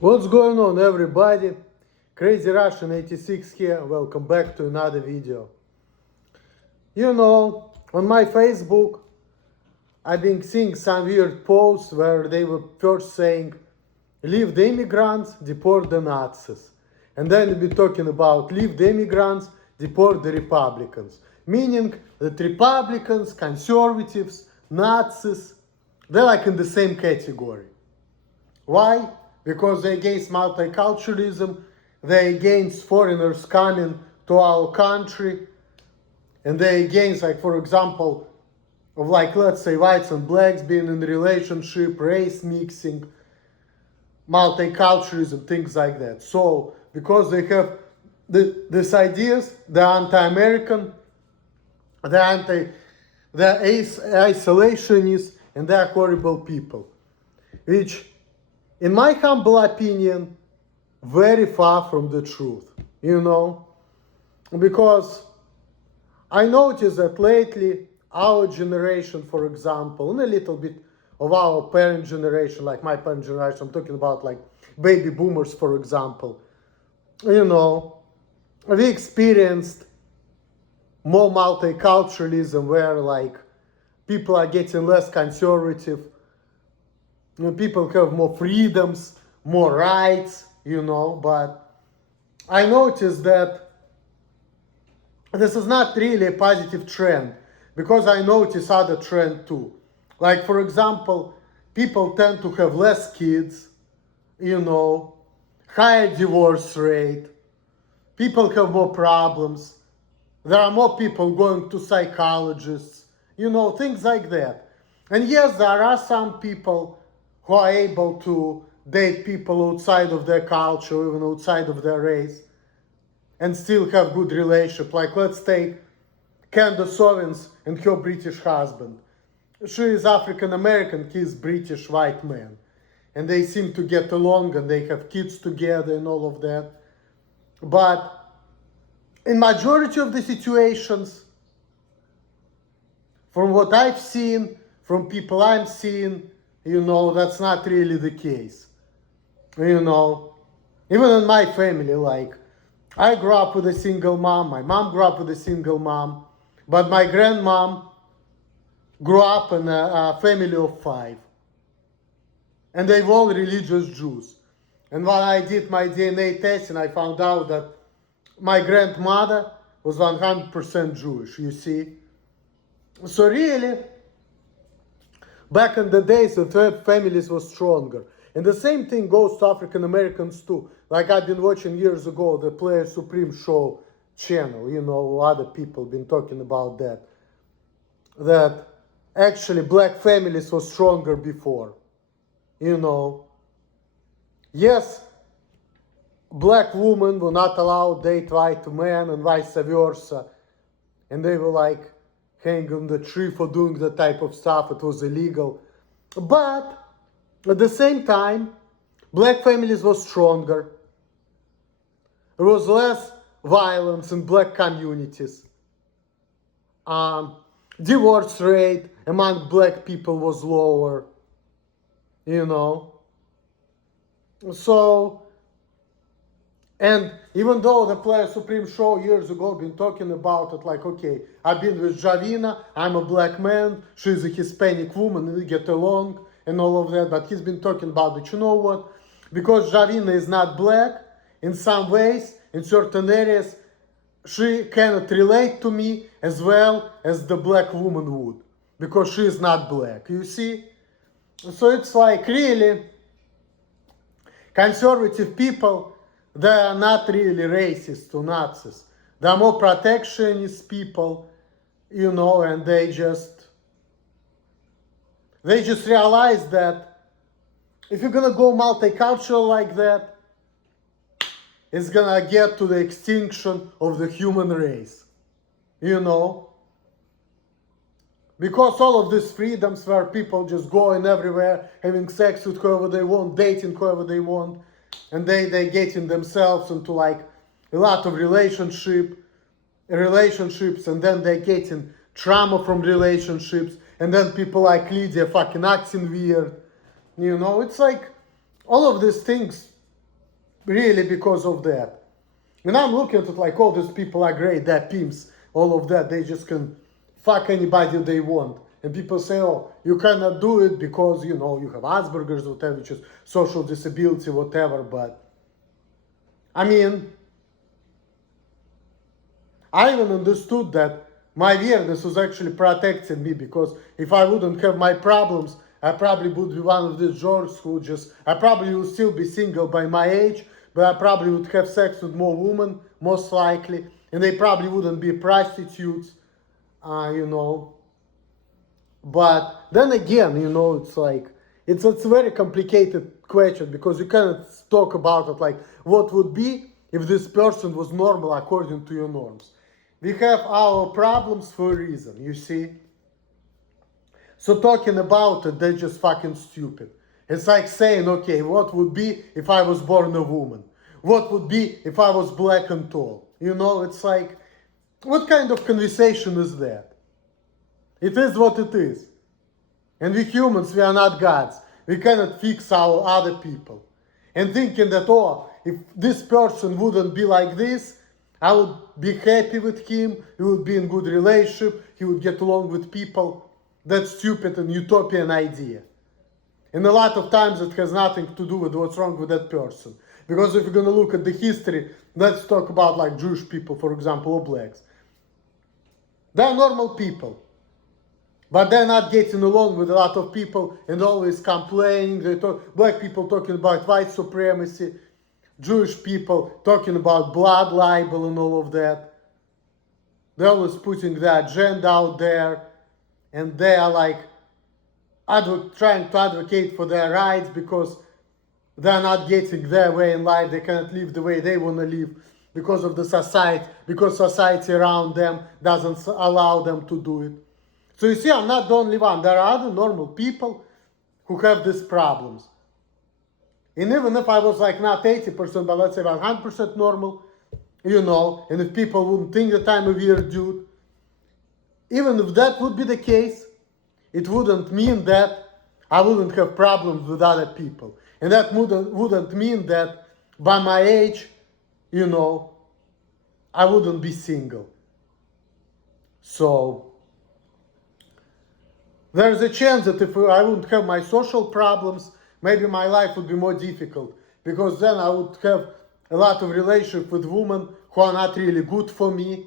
What's going on, everybody? Crazy Russian 86 here. Welcome back to another video. On my Facebook, I've been seeing some weird posts where they were first saying, leave the immigrants, deport the Nazis. And then they'll be talking about leave the immigrants, deport the Republicans. Meaning that Republicans, conservatives, Nazis, they're like in the same category. Why? Because they're against multiculturalism, they're against foreigners coming to our country, and they're against, like, for example, of, like, let's say, whites and blacks being in a relationship, race mixing, multiculturalism, things like that. So, because they have these ideas, they're anti-American, they're isolationists, and they're horrible people, which, in my humble opinion, very far from the truth, because I noticed that lately our generation, for example, and a little bit of our parent generation, like my parent generation, I'm talking about like baby boomers, for example, we experienced more multiculturalism where like people are getting less conservative, people have more freedoms, more rights, but I noticed that this is not really a positive trend, because I notice other trend too. Like, for example, people tend to have less kids, higher divorce rate, people have more problems, there are more people going to psychologists, things like that. And yes, there are some people who are able to date people outside of their culture, even outside of their race, and still have good relationship. Like, let's take Candace Owens and her British husband. She is African American, he is British white man. And they seem to get along and they have kids together and all of that. But in majority of the situations, from what I've seen, from people I'm seeing, that's not really the case. Even in my family, like, I grew up with a single mom, my mom grew up with a single mom, but my grandmom grew up in a family of 5. And they were all religious Jews. And when I did my DNA testing, I found out that my grandmother was 100% Jewish, you see. So really, back in the days, the third families were stronger. And the same thing goes to African Americans too. Like, I've been watching years ago the Player Supreme show channel, other people been talking about that. That actually black families were stronger before. Yes, black women were not allowed to date white men and vice versa. And they were like hanging on the tree for doing that type of stuff. It was illegal. But at the same time, black families were stronger. There was less violence in black communities. Divorce rate among black people was lower. So, and even though the Player Supreme show years ago been talking about it, like, okay, I've been with Javina, I'm a black man, she's a Hispanic woman, and we get along, and all of that, but he's been talking about it, what? Because Javina is not black, in some ways, in certain areas, she cannot relate to me as well as the black woman would, because she is not black, you see? So it's like, really, conservative people, they are not really racist to Nazis. They are more protectionist people, and they just realize that if you're gonna go multicultural like that, it's gonna get to the extinction of the human race. Because all of these freedoms where people just going everywhere, having sex with whoever they want, dating whoever they want, and they getting themselves into like a lot of relationships, and then they getting trauma from relationships, and then people like Lydia fucking acting weird. It's like all of these things really because of that. And I'm looking at it like, all these people are great, they're pimps, all of that, they just can fuck anybody they want. And people say, oh, you cannot do it because, you know, you have Asperger's, whatever, which is social disability, whatever. But, I mean, I even understood that my weirdness was actually protecting me, because if I wouldn't have my problems, I probably would be one of these Georges who I probably would still be single by my age, but I probably would have sex with more women, most likely, and they probably wouldn't be prostitutes, you know. But then again, you know, it's like, it's a very complicated question, because you cannot talk about it like, what would be if this person was normal according to your norms. We have our problems for a reason, you see. So talking about it, they're just fucking stupid. It's like saying, okay, what would be if I was born a woman? What would be if I was black and tall? You know, it's like, what kind of conversation is that? It is what it is. And we humans, we are not gods. We cannot fix our other people. And thinking that, oh, if this person wouldn't be like this, I would be happy with him, he would be in good relationship, he would get along with people. That's stupid and utopian idea. And a lot of times it has nothing to do with what's wrong with that person. Because if you're going to look at the history, let's talk about like Jewish people, for example, or blacks. They're normal people. But they're not getting along with a lot of people and always complaining. Black people talking about white supremacy, Jewish people talking about blood libel and all of that. They're always putting their agenda out there, and they are like trying to advocate for their rights because they're not getting their way in life. They cannot live the way they want to live because of the society, because society around them doesn't allow them to do it. So you see, I'm not the only one. There are other normal people who have these problems. And even if I was like not 80%, but let's say about 100% normal, you know, and if people wouldn't think that I'm a weird dude, even if that would be the case, it wouldn't mean that I wouldn't have problems with other people. And that wouldn't mean that by my age, you know, I wouldn't be single. So there's a chance that if I wouldn't have my social problems, maybe my life would be more difficult, because then I would have a lot of relationship with women who are not really good for me,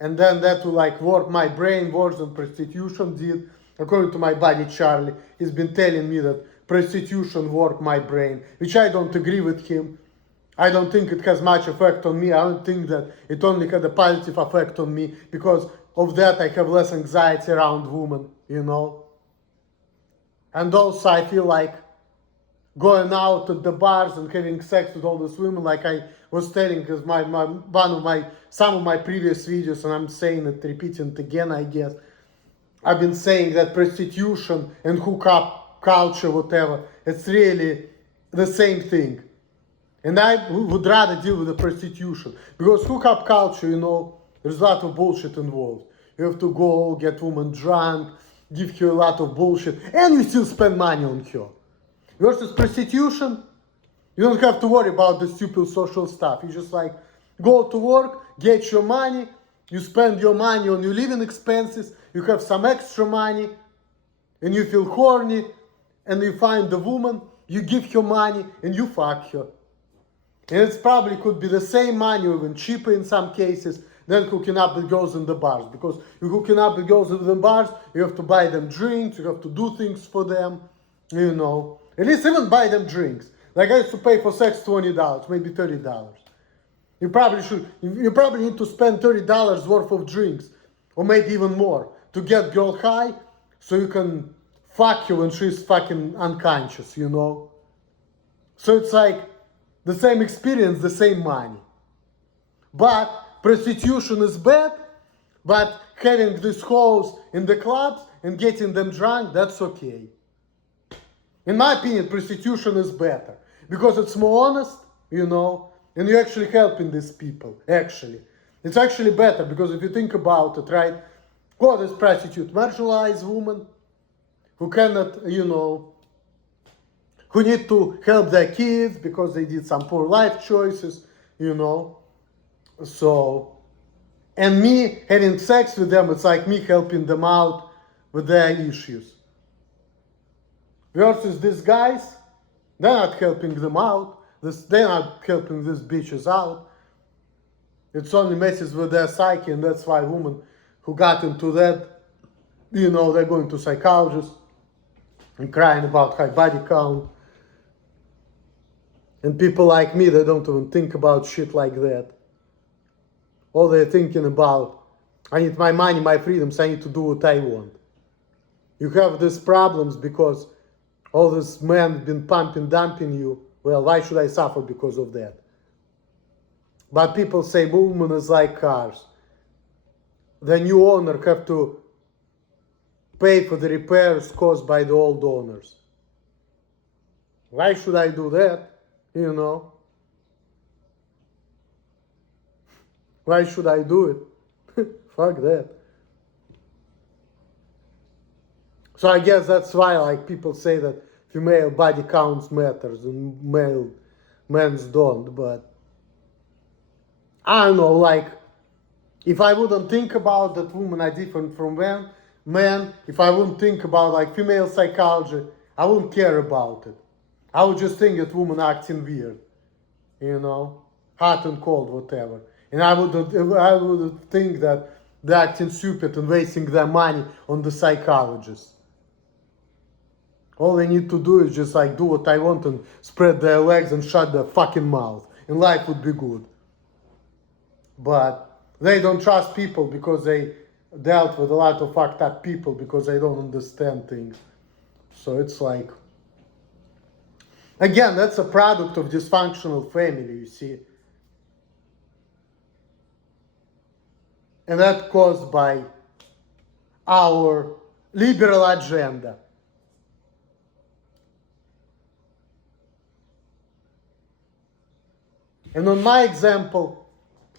and then that will like warp my brain worse than prostitution did. According to my buddy Charlie, he's been telling me that prostitution warped my brain, which I don't agree with him. I don't think it has much effect on me. I don't think that it only had a positive effect on me. Because of that, I have less anxiety around women, you know. And also, I feel like going out to the bars and having sex with all these women, like I was telling, because some of my previous videos, and I'm saying it, repeating it again, I guess. I've been saying that prostitution and hookup culture, whatever, it's really the same thing. And I would rather deal with the prostitution, because hookup culture, you know, there's a lot of bullshit involved. You have to go get woman drunk, give her a lot of bullshit, and you still spend money on her. Versus prostitution, you don't have to worry about the stupid social stuff. You just like go to work, get your money, you spend your money on your living expenses, you have some extra money, and you feel horny, and you find the woman, you give her money, and you fuck her. And it's probably could be the same money, or even cheaper in some cases, than hooking up with girls in the bars. Because you're hooking up with girls in the bars, you have to buy them drinks, you have to do things for them, you know. At least even buy them drinks. Like I used to pay for sex $20, maybe $30. You probably need to spend $30 worth of drinks, or maybe even more, to get girl high, so you can fuck her when she's fucking unconscious, you know. So it's like the same experience, the same money. But prostitution is bad, but having these hoes in the clubs and getting them drunk, that's okay. In my opinion, prostitution is better, because it's more honest, you know, and you're actually helping these people, actually. It's actually better, because if you think about it, right, what is prostitute? Marginalized woman who cannot, you know, who need to help their kids because they did some poor life choices, you know. So, and me having sex with them, it's like me helping them out with their issues. Versus these guys, they're not helping them out. They're not helping these bitches out. It's only messes with their psyche, and that's why women who got into that, you know, they're going to psychologists and crying about high body count. And people like me, they don't even think about shit like that. All they're thinking about, I need my money, my freedoms, I need to do what I want. You have these problems because all this men been pumping, dumping you. Well, why should I suffer because of that? But people say women is like cars. The new owner have to pay for the repairs caused by the old owners. Why should I do that? You know? Why should I do it? Fuck that. So I guess that's why, like, people say that female body counts matters and men's don't. But I don't know, like, if I wouldn't think about that women are different from men, if I wouldn't think about like female psychology, I wouldn't care about it. I would just think that women acting weird, you know, hot and cold, whatever. And I would think that they're acting stupid and wasting their money on the psychologists. All they need to do is just like do what I want and spread their legs and shut their fucking mouth, and life would be good. But they don't trust people because they dealt with a lot of fucked up people because they don't understand things. So it's like, again, that's a product of dysfunctional family, you see. And that's caused by our liberal agenda. And on my example,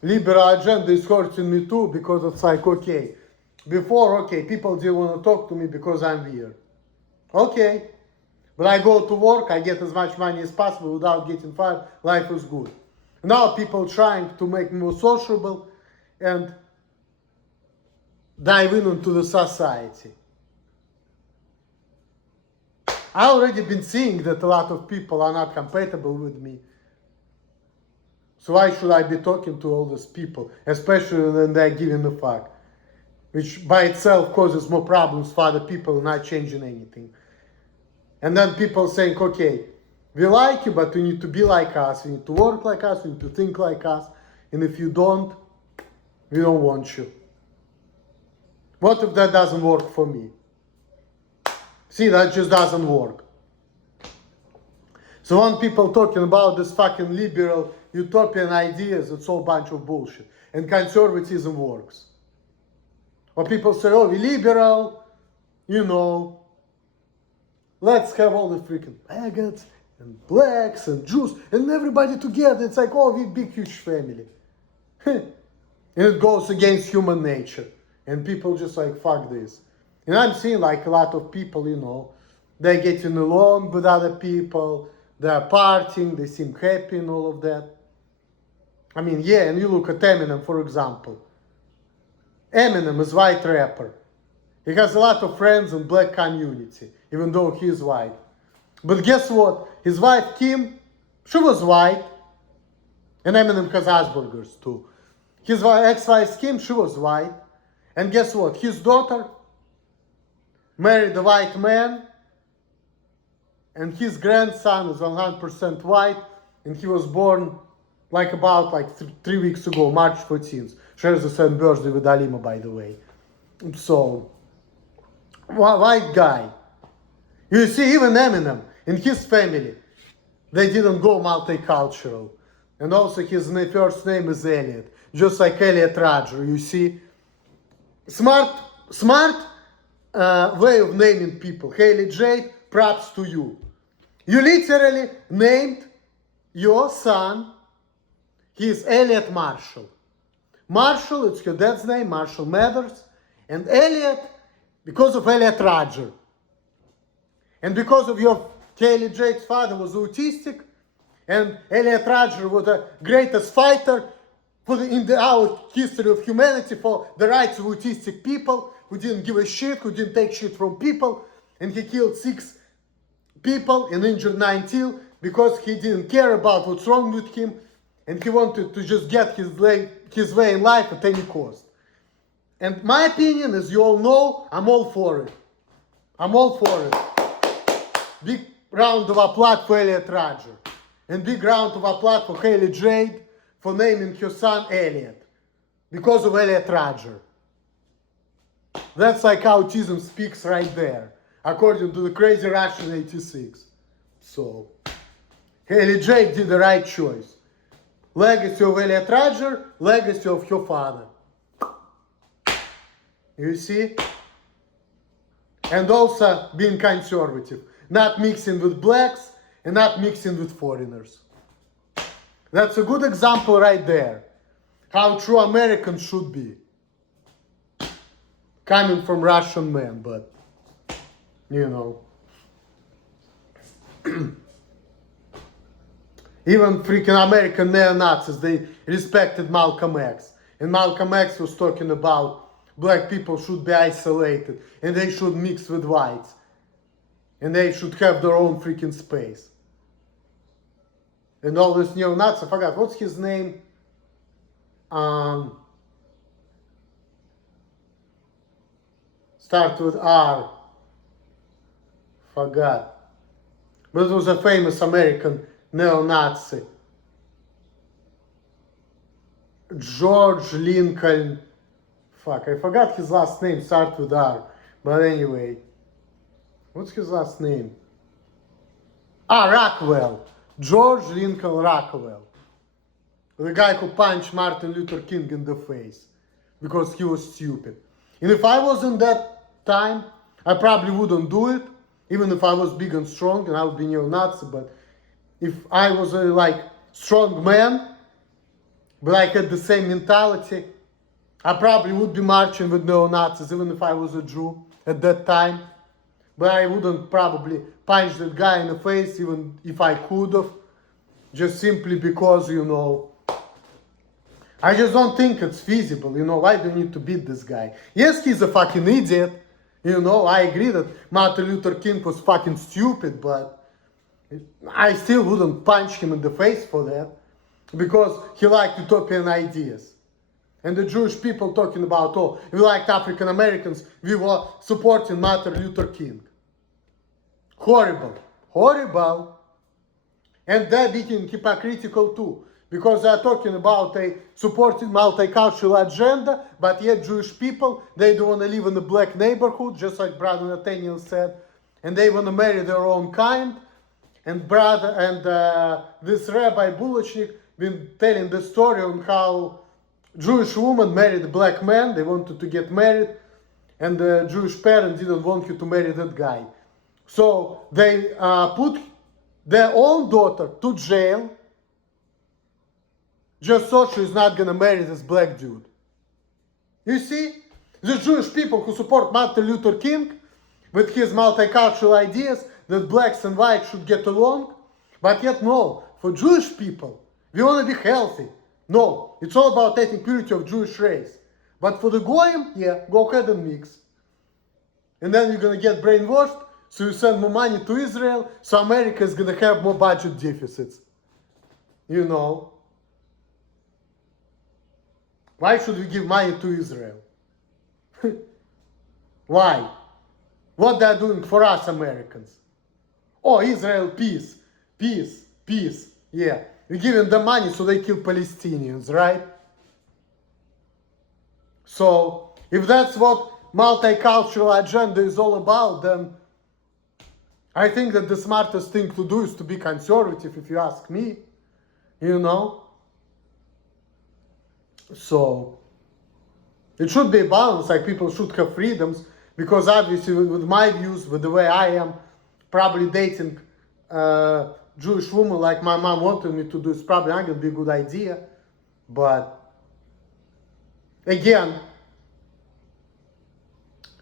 liberal agenda is hurting me too, because it's like, okay, before, people didn't want to talk to me because I'm weird. Okay, but I go to work, I get as much money as possible without getting fired, life is good. Now people trying to make me more sociable and dive into the society. I already been seeing that a lot of people are not compatible with me. So why should I be talking to all these people, especially when they're giving a fuck? Which by itself causes more problems for other people, not changing anything. And then people saying, okay, we like you, but you need to be like us, you need to work like us, you need to think like us, and if you don't, we don't want you. What if that doesn't work for me? See, that just doesn't work. So when people talking about this fucking liberal utopian ideas, it's all a bunch of bullshit. And conservatism works. Or people say, oh, we're liberal, you know, let's have all the freaking maggots and blacks and Jews and everybody together. It's like, oh, we big, huge family. And it goes against human nature. And people just like, fuck this. And I'm seeing like a lot of people, you know, they're getting along with other people, they're partying, they seem happy and all of that. I mean, yeah, and you look at Eminem, for example. Eminem is a white rapper. He has a lot of friends in black community, even though he's white. But guess what? His wife, Kim, she was white. And Eminem has Asperger's too. His ex-wife, Kim, she was white. And guess what? His daughter married a white man. And his grandson is 100% white. And he was born about 3 weeks ago, March 14th. Shares the same birthday with Alima, by the way. So, white guy. You see, even Eminem, in his family, they didn't go multicultural. And also his first name is Elliot. Just like Elliot Rodger, you see. Smart way of naming people. Haley Jade, props to you. You literally named your son, he is Elliot Marshall. Marshall, it's your dad's name, Marshall Mathers. And Elliot, because of Elliot Rodger. And because of your Kaylee Drake's father was autistic, and Elliot Rodger was the greatest fighter in our history of humanity for the rights of autistic people, who didn't give a shit, who didn't take shit from people, and he killed 6 people and injured 19 because he didn't care about what's wrong with him, and he wanted to just get his way in life at any cost. And my opinion, as you all know, I'm all for it. I'm all for it. Big round of applause for Elliot Rodger. And big round of applause for Haley Jade for naming her son Elliot. Because of Elliot Rodger. That's like how autism speaks right there. According to the crazy Russian 86. So, Haley Jade did the right choice. Legacy of Elliot Rodger, legacy of her father. You see? And also being conservative. Not mixing with blacks and not mixing with foreigners. That's a good example right there. How true Americans should be. Coming from Russian men, but, you know. Even freaking American neo-Nazis, they respected Malcolm X. And Malcolm X was talking about black people should be isolated and they should mix with whites. And they should have their own freaking space. And all this neo-Nazi, I forgot, what's his name? Start with R. Forgot. But it was a famous American neo-Nazi. George Lincoln. Fuck, I forgot his last name, start with R. But anyway. What's his last name? Rockwell. George Lincoln Rockwell. The guy who punched Martin Luther King in the face. Because he was stupid. And if I was in that time, I probably wouldn't do it. Even if I was big and strong and I would be neo-Nazi. But if I was a strong man, but I had the same mentality, I probably would be marching with neo-Nazis even if I was a Jew at that time. But I wouldn't probably punch that guy in the face even if I could have. Just simply because, you know, I just don't think it's feasible. You know, why do you need to beat this guy? Yes, he's a fucking idiot. You know, I agree that Martin Luther King was fucking stupid, but I still wouldn't punch him in the face for that. Because he liked utopian ideas. And the Jewish people talking about, oh, we liked African Americans, we were supporting Martin Luther King. Horrible. Horrible. And they're being hypocritical too. Because they're talking about a supporting multicultural agenda, but yet Jewish people, they don't want to live in a black neighborhood, just like Brother Nathaniel said. And they want to marry their own kind. And this Rabbi Bulachnik been telling the story on how Jewish woman married a black man, they wanted to get married, and the Jewish parents didn't want you to marry that guy. So they put their own daughter to jail, just so she's not gonna marry this black dude. You see? The Jewish people who support Martin Luther King, with his multicultural ideas, that blacks and whites should get along, but yet no, for Jewish people, we want to be healthy. No, it's all about ethnic purity of Jewish race. But for the Goyim, yeah, go ahead and mix. And then you're going to get brainwashed, so you send more money to Israel, so America is going to have more budget deficits. You know. Why should we give money to Israel? Why? What they're doing for us Americans? Oh, Israel, peace, peace, peace. Yeah. We're giving them money so they kill Palestinians, right? So, if that's what multicultural agenda is all about, then I think that the smartest thing to do is to be conservative, if you ask me. You know? So, it should be a balance, like people should have freedoms, because obviously with my views, with the way I am, probably dating Jewish woman like my mom wanted me to do is probably not going to be a good idea. But again,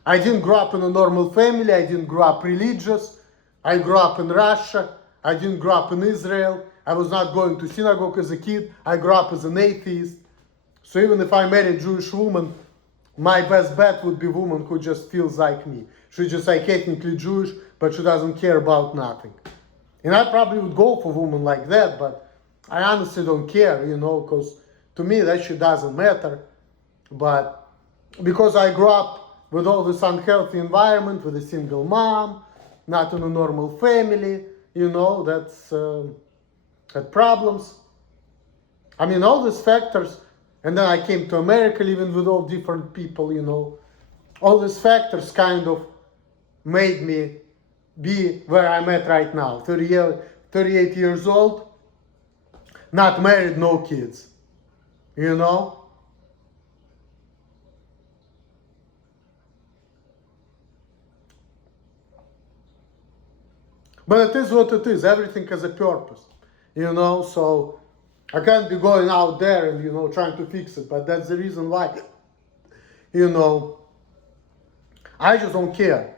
I didn't grow up in a normal family. I didn't grow up religious. I grew up in Russia. I didn't grow up in Israel. I was not going to synagogue as a kid. I grew up as an atheist. So even if I marry a Jewish woman, my best bet would be a woman who just feels like me. She's just like ethnically Jewish, but she doesn't care about nothing. And I probably would go for a woman like that, but I honestly don't care, because to me that shit doesn't matter. But because I grew up with all this unhealthy environment, with a single mom, not in a normal family, that's had problems. I mean, all these factors, and then I came to America living with all different people, all these factors kind of made me be where I'm at right now, 38 years old, not married, no kids, But it is what it is. Everything has a purpose, so I can't be going out there and, trying to fix it. But that's the reason why, I just don't care.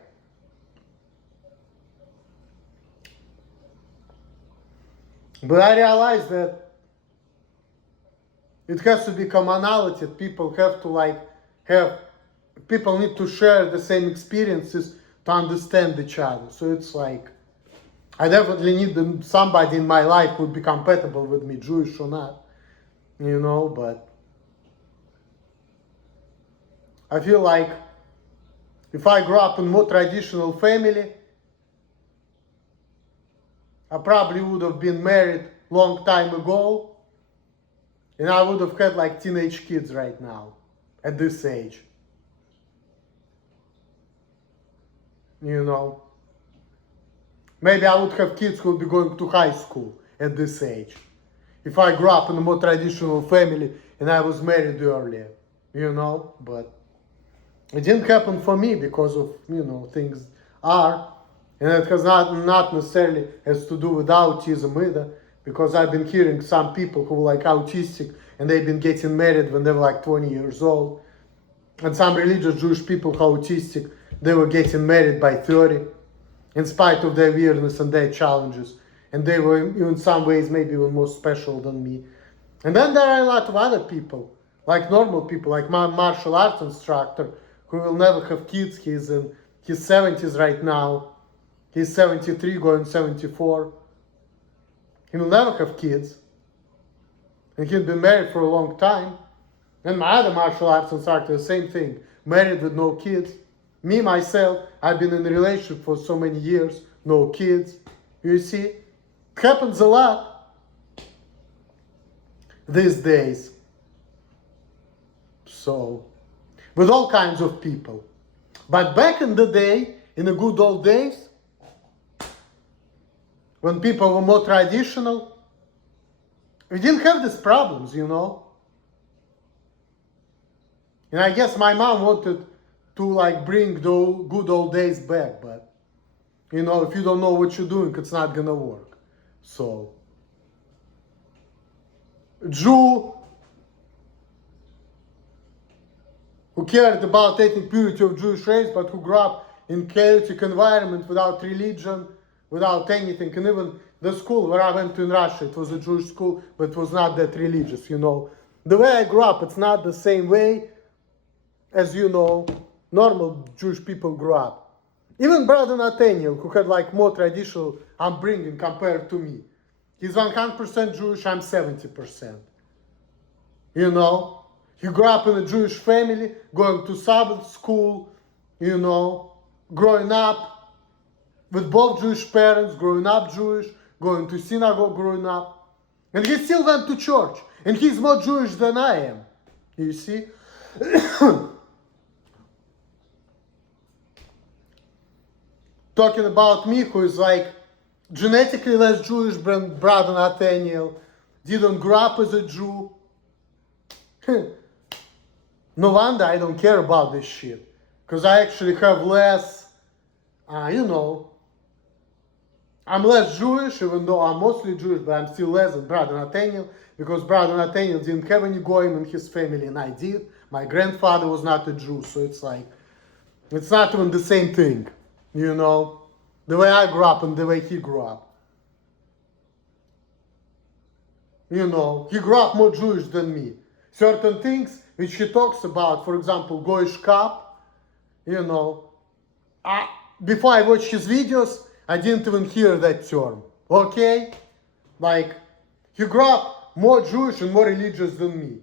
But I realize that it has to be commonality. People have to people need to share the same experiences to understand each other. So it's I definitely need somebody in my life who would be compatible with me, Jewish or not, but I feel like if I grew up in a more traditional family, I probably would have been married long time ago, and I would have had teenage kids right now, at this age. Maybe I would have kids who would be going to high school at this age. If I grew up in a more traditional family and I was married earlier, but it didn't happen for me because of, things are. And it has not necessarily has to do with autism either, because I've been hearing some people who are autistic and they've been getting married when they were 20 years old. And some religious Jewish people who are autistic, they were getting married by 30, in spite of their weirdness and their challenges. And they were, in some ways, maybe even more special than me. And then there are a lot of other people, like normal people, like my martial arts instructor, who will never have kids. He's in his 70s right now. He's 73, going 74. He will never have kids. And he'll be married for a long time. And my other martial arts instructor, the same thing. Married with no kids. Me, myself, I've been in a relationship for so many years. No kids. You see? It happens a lot these days. So, with all kinds of people. But back in the day, in the good old days, when people were more traditional, we didn't have these problems, And I guess my mom wanted to bring the good old days back, but if you don't know what you're doing, it's not gonna work. So, Jew who cared about ethnic purity of Jewish race, but who grew up in chaotic environment without religion, without anything. And even the school where I went to in Russia, it was a Jewish school, but it was not that religious, The way I grew up, it's not the same way as, normal Jewish people grew up. Even Brother Nathaniel, who had more traditional upbringing compared to me. He's 100% Jewish, I'm 70%. He grew up in a Jewish family, going to Sabbath school, growing up with both Jewish parents, growing up Jewish, going to synagogue growing up. And he still went to church. And he's more Jewish than I am. You see? Talking about me, who is genetically less Jewish than Brother Nathaniel, didn't grow up as a Jew. No wonder I don't care about this shit. Because I actually have less, I'm less Jewish, even though I'm mostly Jewish, but I'm still less than Brother Nathaniel, because Brother Nathaniel didn't have any goyim in his family, and I did. My grandfather was not a Jew, so it's not even the same thing, The way I grew up and the way he grew up. You know, he grew up more Jewish than me. Certain things which he talks about, for example, Goyish cup, you know, before I watched his videos, I didn't even hear that term. Okay? Like, he grew up more Jewish and more religious than me.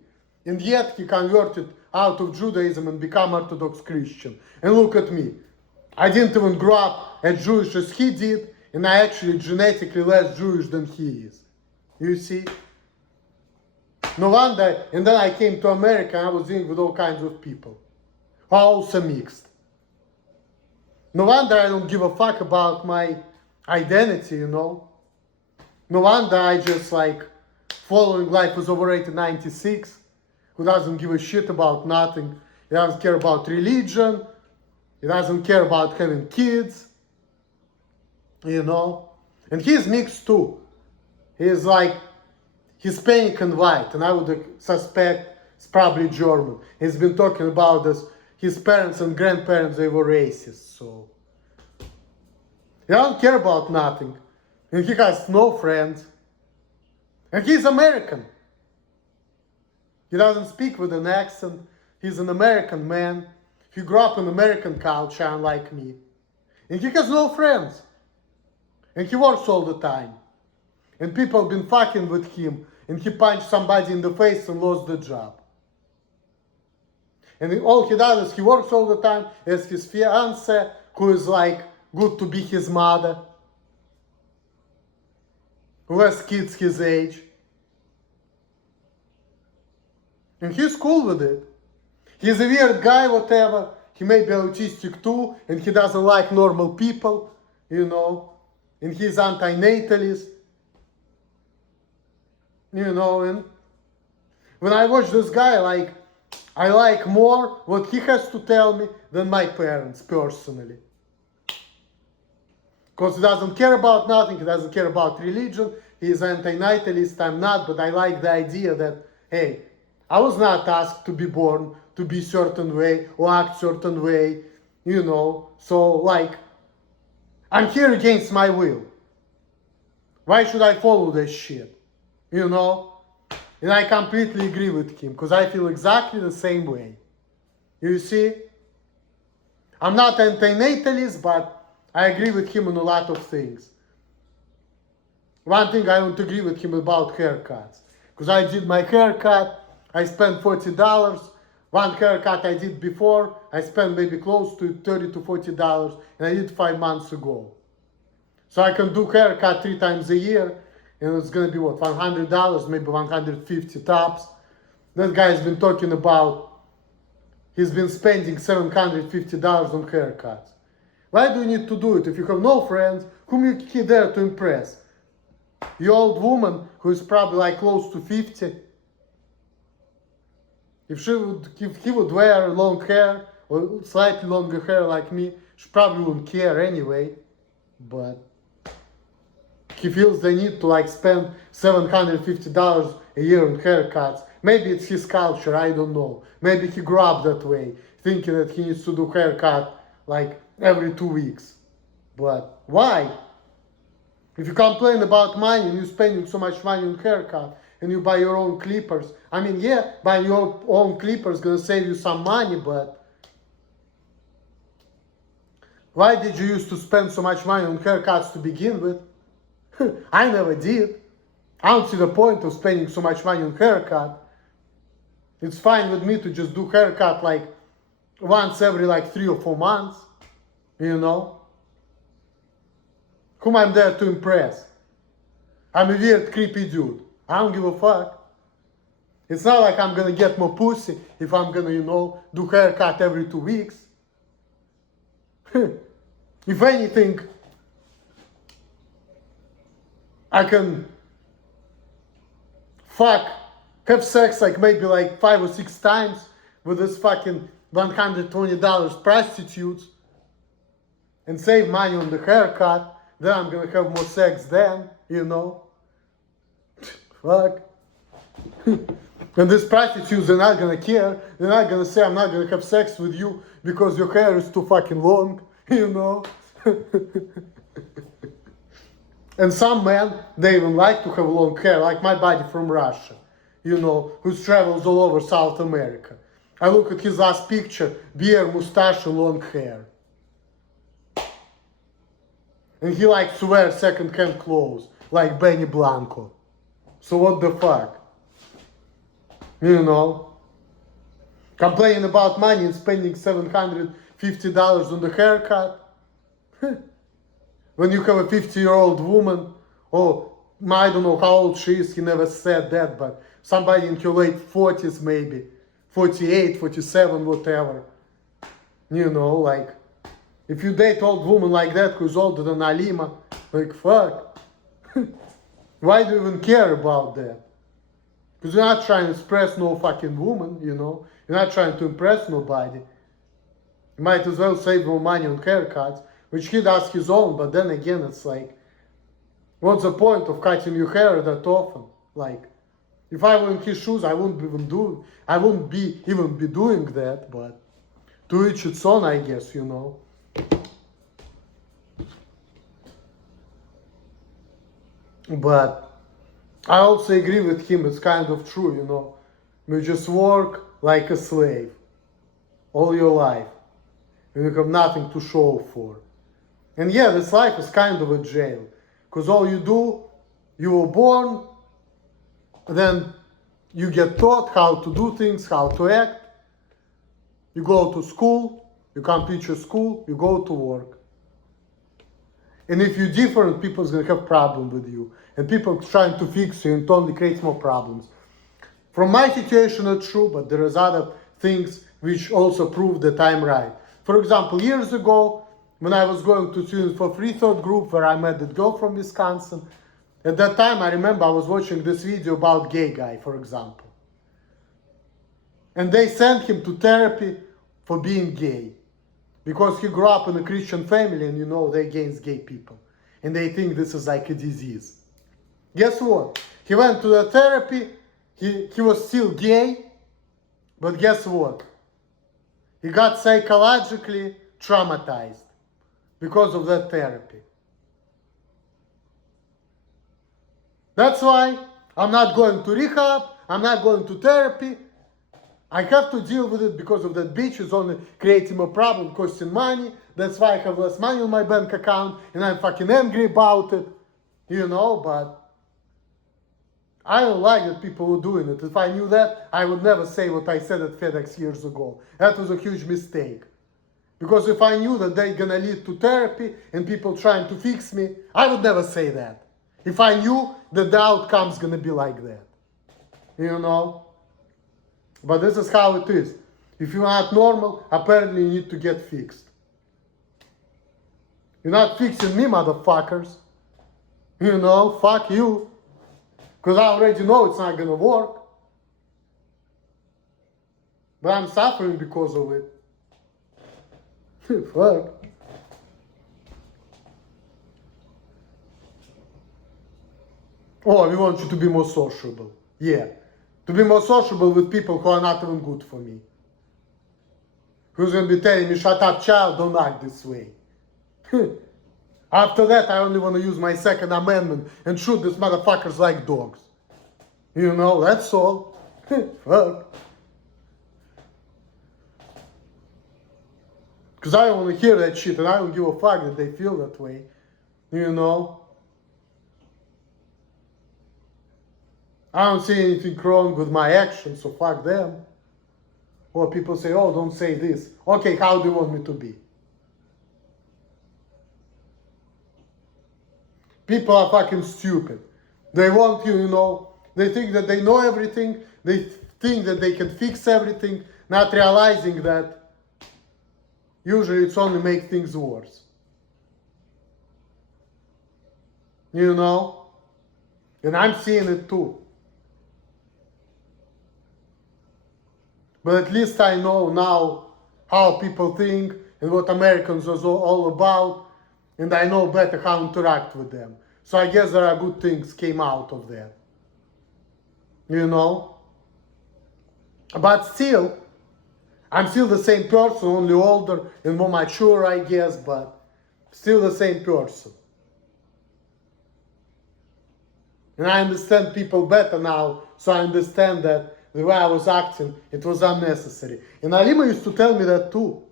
And yet he converted out of Judaism and became Orthodox Christian. And look at me. I didn't even grow up as Jewish as he did, and I actually genetically less Jewish than he is. You see? No wonder, and then I came to America and I was dealing with all kinds of people. Also mixed. No wonder I don't give a fuck about my identity, you know? No wonder I just like following Life was Overrated 96, who doesn't give a shit about nothing. He doesn't care about religion. He doesn't care about having kids. You know? And he's mixed too. He's like Hispanic and white, and I would suspect it's probably German. He's been talking about this. His parents and grandparents, they were racist, so. He don't care about nothing. And he has no friends. And he's American. He doesn't speak with an accent. He's an American man. He grew up in American culture, unlike me. And he has no friends. And he works all the time. And people have been fucking with him. And he punched somebody in the face and lost the job. And all he does is he works all the time as his fiance, who is like good to be his mother, who has kids his age. And he's cool with it. He's a weird guy, whatever. He may be autistic too, and he doesn't like normal people, you know. And he's anti-natalist. You know, and when I watch this guy, like, I like more what he has to tell me than my parents, personally. Because he doesn't care about nothing, he doesn't care about religion, he's anti-natalist, I'm not, but I like the idea that, hey, I was not asked to be born to be certain way or act certain way, you know, so like, I'm here against my will. Why should I follow this shit? You know? And I completely agree with him, because I feel exactly the same way. You see? I'm not anti-natalist, but I agree with him on a lot of things. One thing I don't agree with him about haircuts. Because I did my haircut, I spent $40. One haircut I did before, I spent maybe close to $30 to $40, and I did 5 months ago. So I can do haircut 3 times a year, and it's gonna be what, $100, maybe $150 tops. That guy's been talking about, he's been spending $750 on haircuts. Why do you need to do it if you have no friends? Whom you there to impress? Your old woman who is probably like close to 50. If he would wear long hair or slightly longer hair like me, she probably wouldn't care anyway. But he feels the need to like spend $750 a year on haircuts. Maybe it's his culture, I don't know. Maybe he grew up that way, thinking that he needs to do haircut like every 2 weeks. But why? If you complain about money and you're spending so much money on haircut and you buy your own clippers, I mean, yeah, buying your own clippers is gonna save you some money, but why did you used to spend so much money on haircuts to begin with? I never did. I don't see the point of spending so much money on haircut. It's fine with me to just do haircut like once every like 3 or 4 months, you know? Whom I'm there to impress? I'm a weird, creepy dude. I don't give a fuck. It's not like I'm gonna get more pussy if I'm gonna, you know, do haircut every 2 weeks. If anything, I can have sex like maybe like 5 or 6 times with this fucking $120 prostitutes and save money on the haircut. Then I'm gonna have more sex then, you know. Fuck. And these prostitutes, they're not gonna care. They're not gonna say, I'm not gonna have sex with you because your hair is too fucking long, you know. And some men, they even like to have long hair, like my buddy from Russia, who travels all over South America. I look at his last picture, beard, mustache, and long hair. And he likes to wear second-hand clothes, like Benny Blanco. So what the fuck? Complaining about money and spending $750 on the haircut. When you have a 50-year-old woman, I don't know how old she is, he never said that, but somebody in her late 40s maybe, 48, 47, whatever. Like, if you date old woman like that who's older than Alima, like, fuck. Why do you even care about that? Because you're not trying to impress no fucking woman, You're not trying to impress nobody. You might as well save more money on haircuts, which he does his own, but then again, it's like, what's the point of cutting your hair that often? Like, if I were in his shoes, I wouldn't be doing that, but to each its own, I guess, But I also agree with him, it's kind of true, You just work like a slave all your life, and you have nothing to show for. And yeah, this life is kind of a jail, because all you do, you were born, then you get taught how to do things, how to act, you go to school, you complete your school, you go to work. And if you're different, people's gonna have problem with you. And people trying to fix you, and it only creates more problems. From my situation, it's true, but there is other things which also prove that I'm right. For example, years ago, when I was going to Students for Free Thought group, where I met that girl from Wisconsin, at that time, I remember I was watching this video about gay guy, for example. And they sent him to therapy for being gay. Because he grew up in a Christian family, and they're against gay people. And they think this is like a disease. Guess what? He went to the therapy, he was still gay, but guess what? He got psychologically traumatized because of that therapy. That's why I'm not going to rehab, I'm not going to therapy. I have to deal with it because of that bitch is only creating a problem, costing money. That's why I have less money on my bank account and I'm fucking angry about it. But I don't like that people are doing it. If I knew that, I would never say what I said at FedEx years ago. That was a huge mistake. Because if I knew that they're gonna lead to therapy and people trying to fix me, I would never say that. If I knew that the outcome's gonna be like that. But this is how it is. If you're not normal, apparently you need to get fixed. You're not fixing me, motherfuckers. Fuck you. Because I already know it's not gonna work. But I'm suffering because of it. Fuck. Oh, we want you to be more sociable. Yeah. To be more sociable with people who are not even good for me. Who's gonna be telling me, shut up child, don't act this way. After that, I only want to use my Second Amendment and shoot these motherfuckers like dogs. That's all. Fuck. Because I don't want to hear that shit and I don't give a fuck that they feel that way. I don't see anything wrong with my actions, so fuck them. Or people say, oh, don't say this. Okay, how do you want me to be? People are fucking stupid. They want you, they think that they know everything. They think that they can fix everything, not realizing that usually it's only make things worse. And I'm seeing it too. But at least I know now how people think and what Americans are all about, and I know better how to interact with them. So I guess there are good things came out of that. But still, I'm still the same person, only older and more mature, I guess, but still the same person. And I understand people better now, so I understand that the way I was acting, it was unnecessary. And Alima used to tell me that too.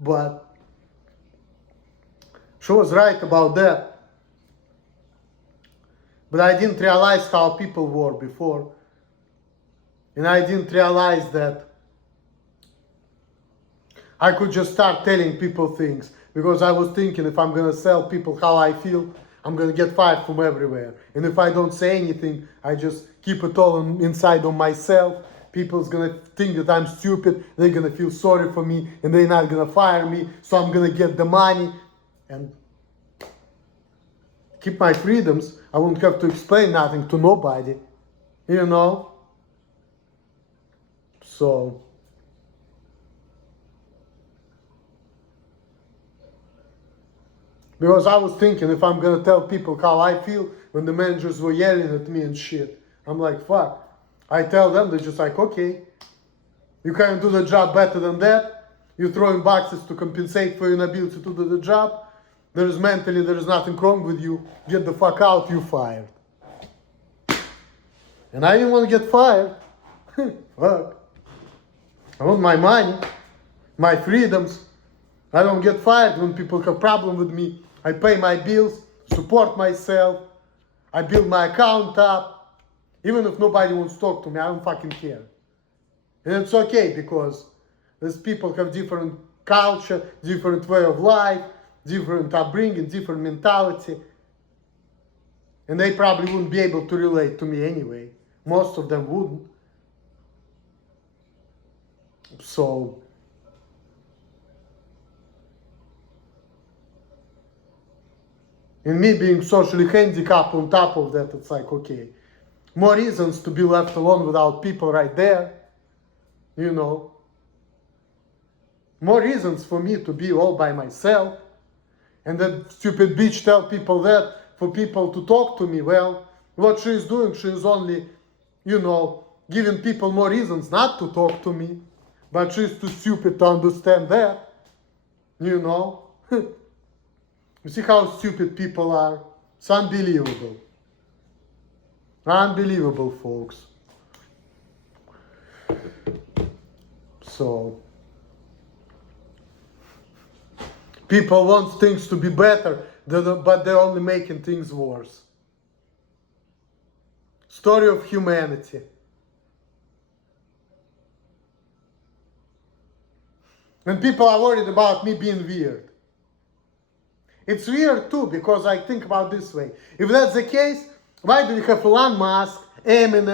But she was right about that. But I didn't realize how people were before. And I didn't realize that I could just start telling people things. Because I was thinking, if I'm going to tell people how I feel, I'm going to get fired from everywhere. And if I don't say anything, I just keep it all inside of myself. People's going to think that I'm stupid. They're going to feel sorry for me. And they're not going to fire me. So I'm going to get the money and keep my freedoms. I won't have to explain nothing to nobody. You know? So because I was thinking, if I'm gonna tell people how I feel when the managers were yelling at me and shit, I'm like, fuck. I tell them, they're just like, okay, you can't do the job better than that. You're throwing boxes to compensate for your inability to do the job. There is nothing wrong with you. Get the fuck out, you fired. And I didn't want to get fired. Fuck. I want my money, my freedoms. I don't get fired when people have problem with me. I pay my bills, support myself. I build my account up. Even if nobody wants to talk to me, I don't fucking care. And it's okay because these people have different culture, different way of life, different upbringing, different mentality. And they probably wouldn't be able to relate to me anyway. Most of them wouldn't. So and me being socially handicapped on top of that, it's like, okay, more reasons to be left alone without people right there, you know. More reasons for me to be all by myself. And that stupid bitch tell people that for people to talk to me. Well, what she is doing, she is only, you know, giving people more reasons not to talk to me. But she's too stupid to understand that, you know. You see how stupid people are? It's unbelievable. Unbelievable, folks. So, people want things to be better, but they're only making things worse. Story of humanity. And people are worried about me being weird. It's weird too, because I think about this way. If that's the case, why do we have Elon Musk, Eminem,